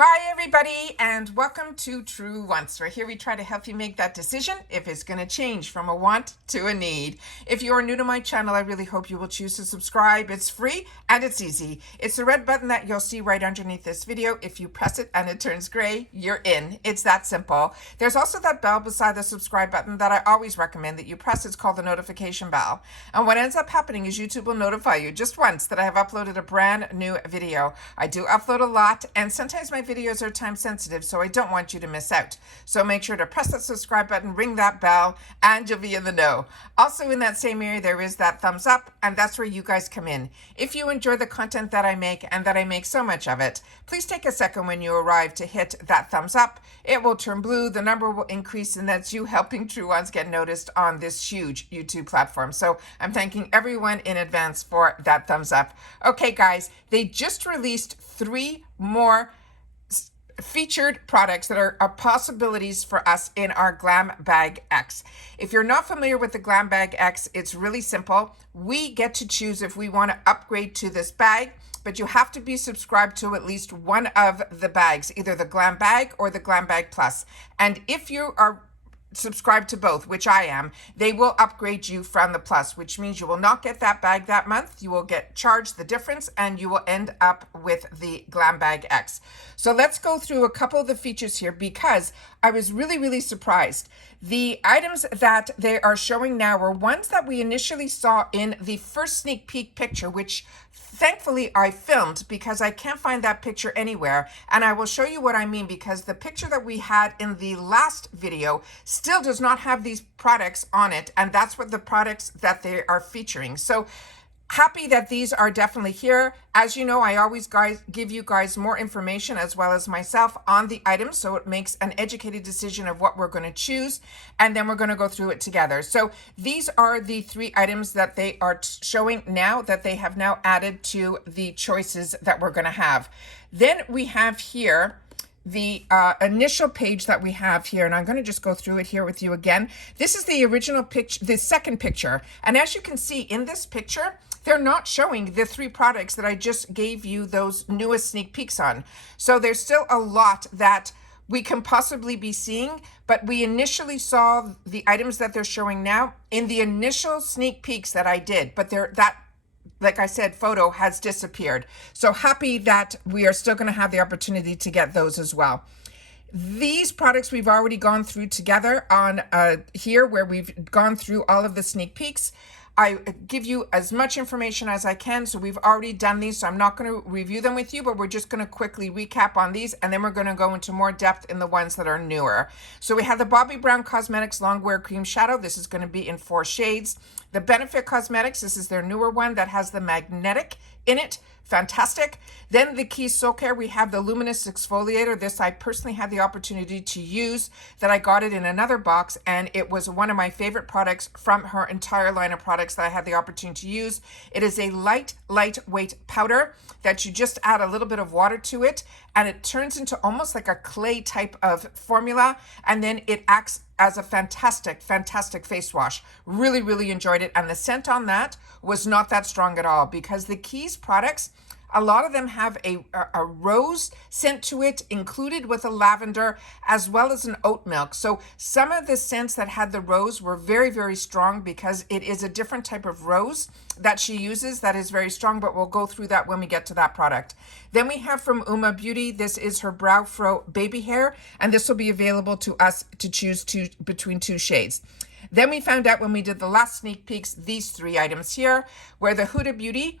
Hi everybody and welcome to True Wants, where here we try to help you make that decision if it's going to change from a want to a need. If you are new to my channel, I really hope you will choose to subscribe. It's free and it's easy. It's the red button that you'll see right underneath this video. If you press it and it turns gray, you're in. It's that simple. There's also that bell beside the subscribe button that I always recommend that you press. It's called the notification bell. And what ends up happening is YouTube will notify you just once that I have uploaded a brand new video. I do upload a lot, and sometimes my videos are time sensitive, so I don't want you to miss out. So make sure to press that subscribe button, ring that bell, and you'll be in the know. Also in that same area, there is that thumbs up, and that's where you guys come in. If you enjoy the content that I make, and that I make so much of it, please take a second when you arrive to hit that thumbs up. It will turn blue, the number will increase, and that's you helping True Ones get noticed on this huge YouTube platform. So I'm thanking everyone in advance for that thumbs up. Okay guys, they just released 3 more featured products that are possibilities for us in our Glam Bag X. If you're not familiar with the Glam Bag X, it's really simple. We get to choose if we want to upgrade to this bag, but you have to be subscribed to at least one of the bags, either the Glam Bag or the Glam Bag Plus. And if you are subscribed to both, which I am, they will upgrade you from the plus, which means you will not get that bag that month. You will get charged the difference and you will end up with the Glam Bag X. So let's go through a couple of the features here because I was really surprised. The items that they are showing now were ones that we initially saw in the first sneak peek picture, which thankfully I filmed because I can't find that picture anywhere. And I will show you what I mean, because the picture that we had in the last video still does not have these products on it. And that's what the products that they are featuring. So happy that these are definitely here. As you know, I always give you guys more information as well as myself on the items, so it makes an educated decision of what we're going to choose, and then we're going to go through it together. So these are the 3 items that they are showing now, that they have now added to the choices that we're going to have. Then we have here the initial page that we have here, and I'm going to just go through it here with you again. This is the original picture, the second picture, and as you can see in this picture, they're not showing the 3 products that I just gave you those newest sneak peeks on. So there's still a lot that we can possibly be seeing, but we initially saw the items that they're showing now in the initial sneak peeks that I did, but like I said, photo has disappeared. So happy that we are still going to have the opportunity to get those as well. These products we've already gone through together on here, where we've gone through all of the sneak peeks. I give you as much information as I can, so we've already done these, so I'm not going to review them with you, but we're just going to quickly recap on these, and then we're going to go into more depth in the ones that are newer. So we have the Bobbi Brown Cosmetics Longwear Cream Shadow. This is going to be in 4 shades. The Benefit Cosmetics, this is their newer one that has the magnetic in it. Fantastic. Then the Keys Soulcare, we have the Luminous Exfoliator. This I personally had the opportunity to use, that I got it in another box, and it was one of my favorite products from her entire line of products that I had the opportunity to use. It is a lightweight powder that you just add a little bit of water to it, and it turns into almost like a clay type of formula, and then it acts as a fantastic face wash. Really enjoyed it, and the scent on that was not that strong at all, because the Keys products, a lot of them have a rose scent to it, included with a lavender, as well as an oat milk. So some of the scents that had the rose were very strong, because it is a different type of rose that she uses that is very strong, but we'll go through that when we get to that product. Then we have from Uma Beauty, this is her Brow Fro Baby Hair, and this will be available to us to choose between 2 shades. Then we found out when we did the last sneak peeks, these 3 items here, where the Huda Beauty,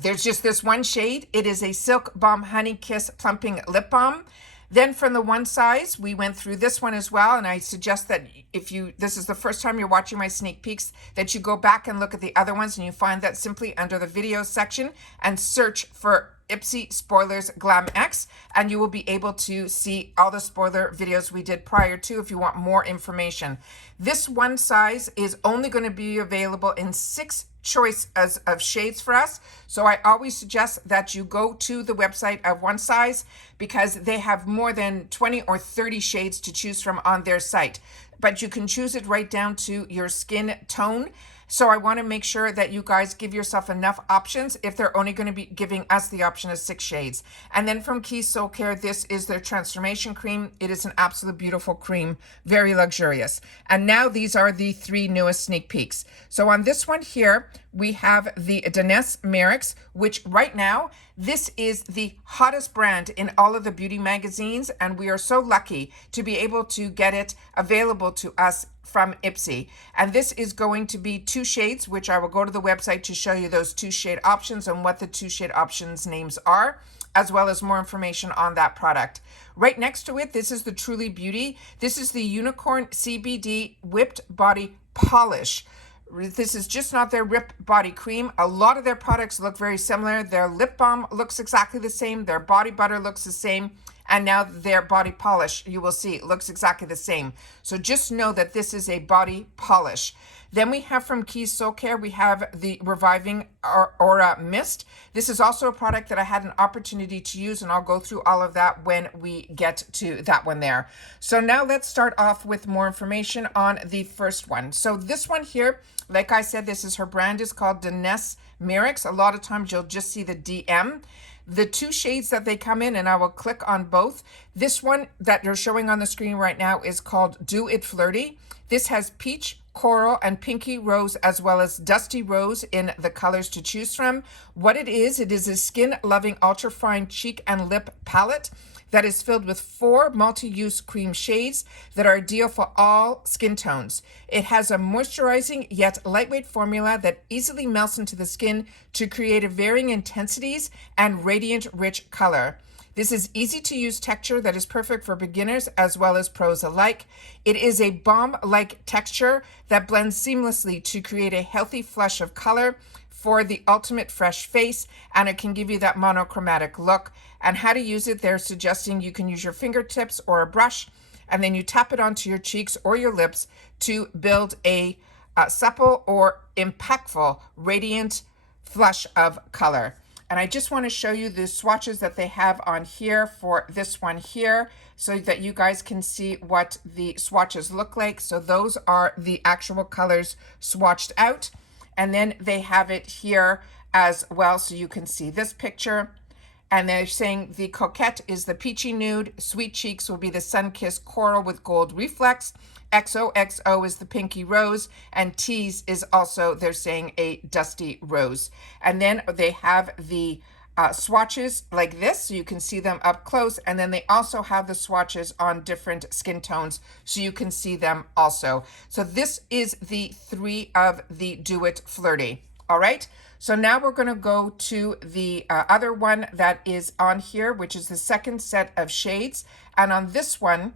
there's just this one shade. It is a Silk Balm Honey Kiss Plumping Lip Balm. Then from the one size, we went through this one as well, and I suggest that if this is the first time you're watching my sneak peeks, that you go back and look at the other ones, and you find that simply under the video section and search for Ipsy Spoilers Glam X, and you will be able to see all the spoiler videos we did prior to if you want more information. This one size is only going to be available in 6 choice of shades for us. So I always suggest that you go to the website of One Size, because they have more than 20 or 30 shades to choose from on their site. But you can choose it right down to your skin tone. So I want to make sure that you guys give yourself enough options if they're only going to be giving us the option of 6 shades. And then from Keys Soulcare, this is their transformation cream. It is an absolute beautiful cream, very luxurious. And now these are the 3 newest sneak peeks. So on this one here, we have the Ness Merricks, which right now, this is the hottest brand in all of the beauty magazines, and we are so lucky to be able to get it available to us from Ipsy. And this is going to be 2 shades, which I will go to the website to show you those 2 shade options and what the 2 shade options names are, as well as more information on that product. Right next to it, this is the Truly Beauty. This is the Unicorn CBD Whipped Body Polish. This is just not their Rip Body Cream. A lot of their products look very similar. Their lip balm looks exactly the same. Their body butter looks the same. And now their body polish, you will see, looks exactly the same. So just know that this is a body polish. Then we have from Keys Soulcare, we have the Reviving Aura Mist. This is also a product that I had an opportunity to use, and I'll go through all of that when we get to that one there. So now let's start off with more information on the first one. So this one here, like I said, this is her brand is called Ness Merricks. A lot of times you'll just see the DM. The 2 shades that they come in, and I will click on both. This one that you're showing on the screen right now is called Do It Flirty. This has peach, coral, and pinky rose, as well as dusty rose in the colors to choose from. What it is a skin-loving ultra-fine cheek and lip palette that is filled with 4 multi-use cream shades that are ideal for all skin tones. It has a moisturizing yet lightweight formula that easily melts into the skin to create a varying intensities and radiant rich color. This is easy to use texture that is perfect for beginners as well as pros alike. It is a balm-like texture that blends seamlessly to create a healthy flush of color for the ultimate fresh face, and it can give you that monochromatic look. And how to use it, they're suggesting you can use your fingertips or a brush, and then you tap it onto your cheeks or your lips to build a supple or impactful radiant flush of color. And I just want to show you the swatches that they have on here for this one here so that you guys can see what the swatches look like. So those are the actual colors swatched out. And then they have it here as well, so you can see this picture. And they're saying the Coquette is the peachy nude, Sweet Cheeks will be the sun-kissed coral with gold reflex, XOXO is the pinky rose, and Tease is also, they're saying, a dusty rose. And then they have the swatches like this, so you can see them up close. And then they also have the swatches on different skin tones, so you can see them also. So this is the 3 of the Do It Flirty. All right. So now we're going to go to the other one that is on here, which is the second set of shades. And on this one,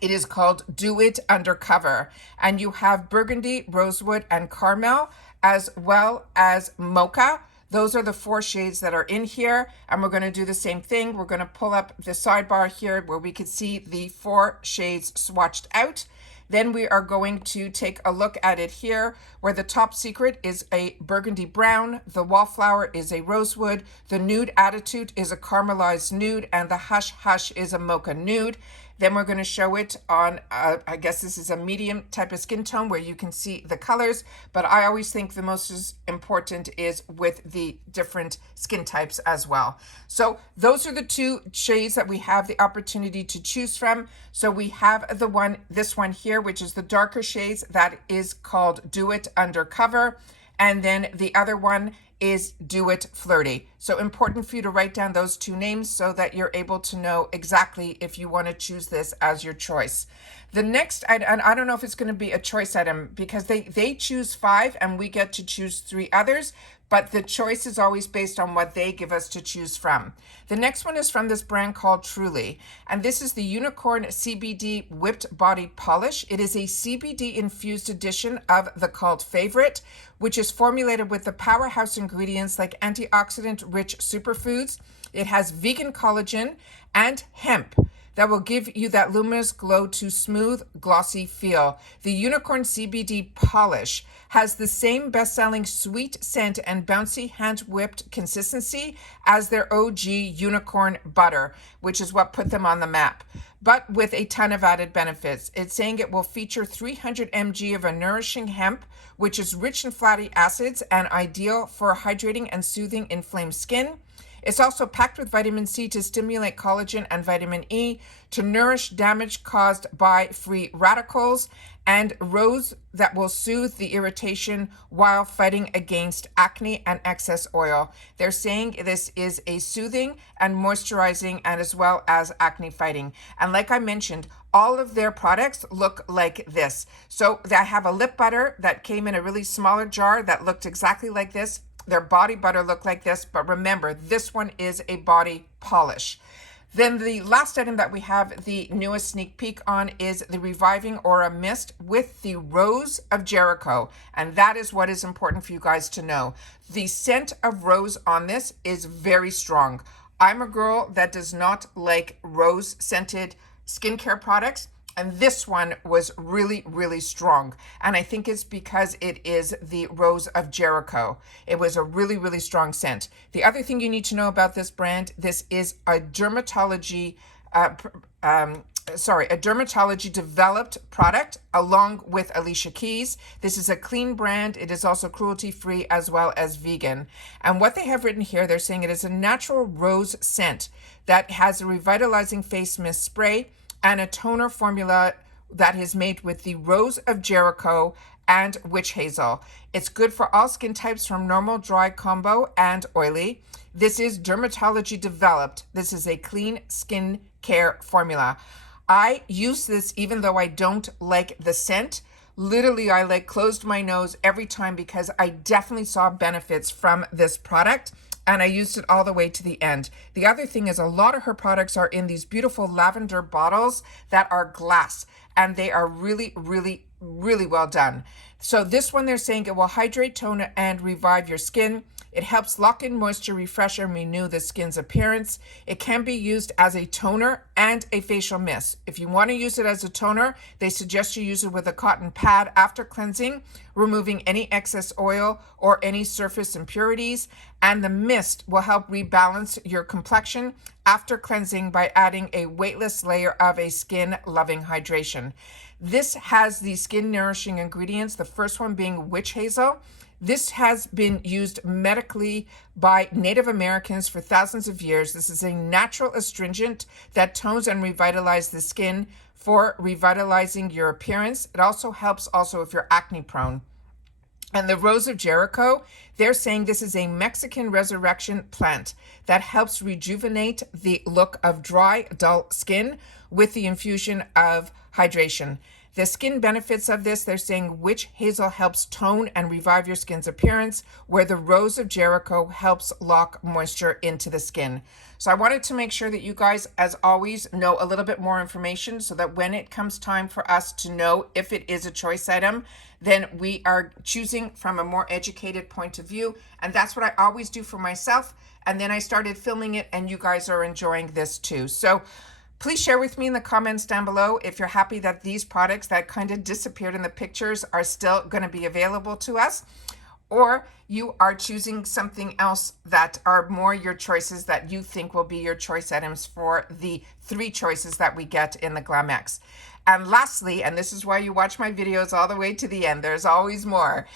it is called Do It Undercover. And you have burgundy, rosewood, and caramel, as well as mocha. Those are the 4 shades that are in here. And we're going to do the same thing. We're going to pull up the sidebar here where we can see the 4 shades swatched out. Then we are going to take a look at it here, where the Top Secret is a burgundy brown, the Wallflower is a rosewood, the Nude Attitude is a caramelized nude, and the Hush Hush is a mocha nude. Then we're going to show it on, I guess this is a medium type of skin tone where you can see the colors, but I always think the most important is with the different skin types as well. So those are the 2 shades that we have the opportunity to choose from. So we have this one here, which is the darker shades, that is called Do It Undercover. And then the other one is Do It Flirty. So important for you to write down those 2 names so that you're able to know exactly if you want to choose this as your choice. The next, and I don't know if it's going to be a choice item because they choose 5 and we get to choose 3 others, but the choice is always based on what they give us to choose from. The next one is from this brand called Truly, and this is the Unicorn CBD Whipped Body Polish. It is a CBD infused edition of the cult favorite, which is formulated with the powerhouse ingredients like antioxidant rich superfoods. It has vegan collagen and hemp that will give you that luminous glow to smooth, glossy feel. The Unicorn CBD Polish has the same best-selling sweet scent and bouncy hand-whipped consistency as their OG Unicorn Butter, which is what put them on the map, but with a ton of added benefits. It's saying it will feature 300 mg of a nourishing hemp, which is rich in fatty acids and ideal for hydrating and soothing inflamed skin. It's also packed with vitamin C to stimulate collagen and vitamin E to nourish damage caused by free radicals, and rose that will soothe the irritation while fighting against acne and excess oil. They're saying this is a soothing and moisturizing and as well as acne fighting. And like I mentioned, all of their products look like this. So they have a lip butter that came in a really smaller jar that looked exactly like this. Their body butter looked like this, but remember, this one is a body polish. Then the last item that we have the newest sneak peek on is the Reviving Aura Mist with the Rose of Jericho. And that is what is important for you guys to know. The scent of rose on this is very strong. I'm a girl that does not like rose scented skincare products. And this one was really, really strong. And I think it's because it is the Rose of Jericho. It was a really, really strong scent. The other thing you need to know about this brand, this is a dermatology developed product along with Alicia Keys. This is a clean brand. It is also cruelty free as well as vegan. And what they have written here, they're saying it is a natural rose scent that has a revitalizing face mist spray and a toner formula that is made with the Rose of Jericho and witch hazel. It's good for all skin types from normal, dry, combo, and oily. This is dermatology developed. This is a clean skin care formula. I use this even though I don't like the scent. Literally, I closed my nose every time because I definitely saw benefits from this product. And I used it all the way to the end. The other thing is a lot of her products are in these beautiful lavender bottles that are glass, and they are really, really, really well done. So this one, they're saying it will hydrate, tone, and revive your skin. It helps lock in moisture, refresh, and renew the skin's appearance. It can be used as a toner and a facial mist. If you want to use it as a toner, they suggest you use it with a cotton pad after cleansing, removing any excess oil or any surface impurities. And the mist will help rebalance your complexion after cleansing by adding a weightless layer of a skin-loving hydration. This has the skin-nourishing ingredients, the first one being witch hazel. This has been used medically by Native Americans for thousands of years. This is a natural astringent that tones and revitalizes the skin for revitalizing your appearance. It also helps if you're acne prone. And the Rose of Jericho, they're saying this is a Mexican resurrection plant that helps rejuvenate the look of dry, dull skin with the infusion of hydration. The skin benefits of this, they're saying witch hazel helps tone and revive your skin's appearance, where the Rose of Jericho helps lock moisture into the skin. So I wanted to make sure that you guys, as always, know a little bit more information so that when it comes time for us to know if it is a choice item, then we are choosing from a more educated point of view. And that's what I always do for myself. And then I started filming it, and you guys are enjoying this too. So please share with me in the comments down below if you're happy that these products that kind of disappeared in the pictures are still going to be available to us, or you are choosing something else that are more your choices that you think will be your choice items for the 3 choices that we get in the Glam X. And lastly, and this is why you watch my videos all the way to the end, there's always more.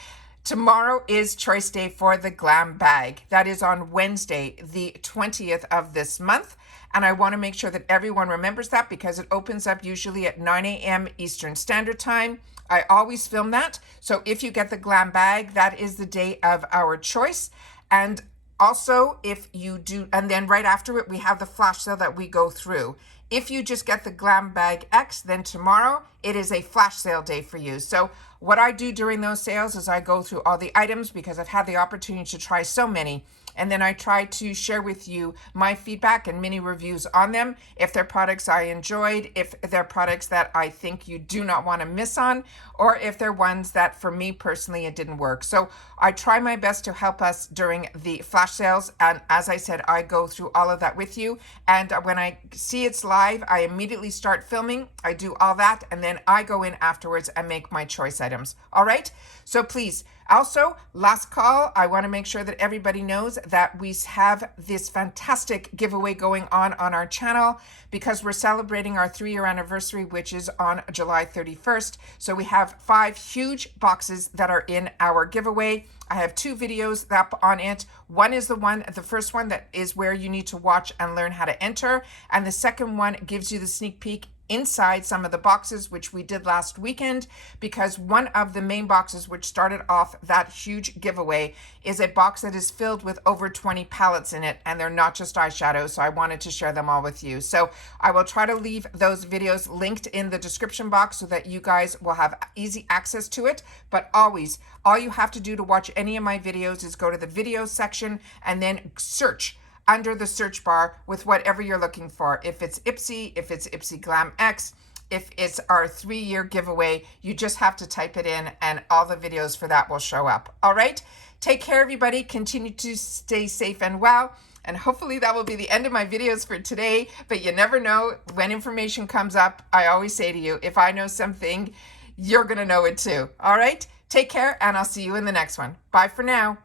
Tomorrow is choice day for the Glam Bag. That is on Wednesday, the 20th of this month. And I want to make sure that everyone remembers that because it opens up usually at 9 a.m. Eastern Standard Time. I always film that. So if you get the Glam Bag, that is the day of our choice. And also, if you do, and then right after it, we have the flash sale that we go through. If you just get the Glam Bag X, then tomorrow it is a flash sale day for you. So what I do during those sales is I go through all the items because I've had the opportunity to try so many. and then I try to share with you my feedback and mini reviews on them. If they're products I enjoyed, if they're products that I think you do not want to miss on, or if they're ones that for me personally it didn't work. So I try my best to help us during the flash sales, and as I said, I go through all of that with you, and when I see it's live, I immediately start filming. I do all that, and then I go in afterwards and make my choice items. All right, so please, also, last call, I want to make sure that everybody knows that we have this fantastic giveaway going on our channel because we're celebrating our 3-year anniversary, which is on July 31st. So we have 5 huge boxes that are in our giveaway. I have 2 videos up on it. One is the first one that is where you need to watch and learn how to enter. And the second one gives you the sneak peek inside some of the boxes, which we did last weekend, because one of the main boxes which started off that huge giveaway is a box that is filled with over 20 palettes in it, and they're not just eyeshadows, so I wanted to share them all with you. So I will try to leave those videos linked in the description box so that you guys will have easy access to it. But always, all you have to do to watch any of my videos is go to the videos section and then search under the search bar with whatever you're looking for. If it's Ipsy, if it's Ipsy Glam X, if it's our 3-year giveaway, you just have to type it in and all the videos for that will show up. All right, take care everybody, continue to stay safe and well, and hopefully that will be the end of my videos for today, but you never know when information comes up. I always say to you, if I know something, you're gonna know it too. All right, take care, and I'll see you in the next one. Bye for now.